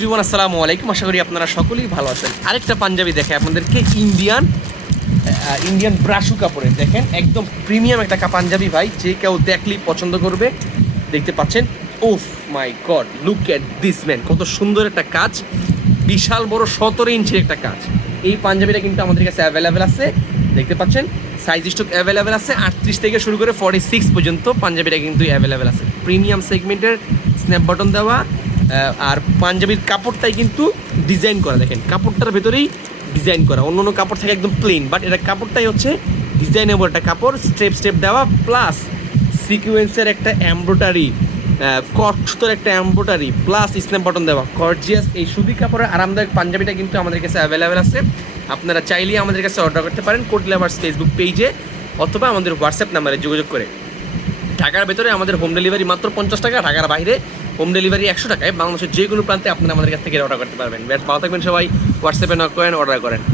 জীবন আসসালামু আলাইকুম, আশা করি আপনারা সকলেই ভালো আছেন। আরেকটা পাঞ্জাবি দেখে আপনাদেরকে, ইন্ডিয়ান ব্রাশু কাপড়ের। দেখেন একদম প্রিমিয়াম একটা পাঞ্জাবি ভাই, যে কেউ দেখলেই পছন্দ করবে। দেখতে পাচ্ছেন, oh my God, look at this man, কত সুন্দর একটা কাজ, বিশাল বড় 17 ইঞ্চির একটা কাজ। এই পাঞ্জাবিটা কিন্তু আমাদের কাছে অ্যাভেলেবেল আছে, দেখতে পাচ্ছেন সাইজ স্টক অ্যাভেলেবেল আছে। 38 থেকে শুরু করে 46 পর্যন্ত পাঞ্জাবিটা কিন্তু অ্যাভেলেবেল আছে। প্রিমিয়াম সেগমেন্টের স্ন্যাপ বাটন দেওয়া, আর পাঞ্জাবির কাপড়টাই কিন্তু ডিজাইন করা। দেখেন কাপড়টার ভেতরেই ডিজাইন করা, অন্য অন্য কাপড় থেকে একদম প্লেন, বাট এটা কাপড়টাই হচ্ছে ডিজাইনেবল একটা কাপড়, স্টেপ দেওয়া, প্লাস সিকুয়েন্সের একটা এমব্রয়ডারি, কটসুতোর একটা এমব্রয়ডারি, প্লাস স্ন্যাপ বাটন দেওয়া, গর্জিয়াস এই সুতি কাপড়ের আরামদায়ক পাঞ্জাবিটা কিন্তু আমাদের কাছে অ্যাভেলেবেল আছে। আপনারা চাইলেই আমাদের কাছে অর্ডার করতে পারেন কোটি লাভার্স ফেসবুক পেজে, অথবা আমাদের হোয়াটসঅ্যাপ নাম্বারে যোগাযোগ করে। ঢাকার ভেতরে আমাদের হোম ডেলিভারি মাত্র 50 টাকা, ঢাকার বাইরে হোম ডেলিভারি 100 টাকায়। বাংলাদেশের যে কোনো প্রান্তে আপনারা আমাদের কাছ থেকে অর্ডার করতে পারবেন। ভালো থাকবেন সবাই, হোয়াটসঅ্যাপে নক করেন, অর্ডার করেন।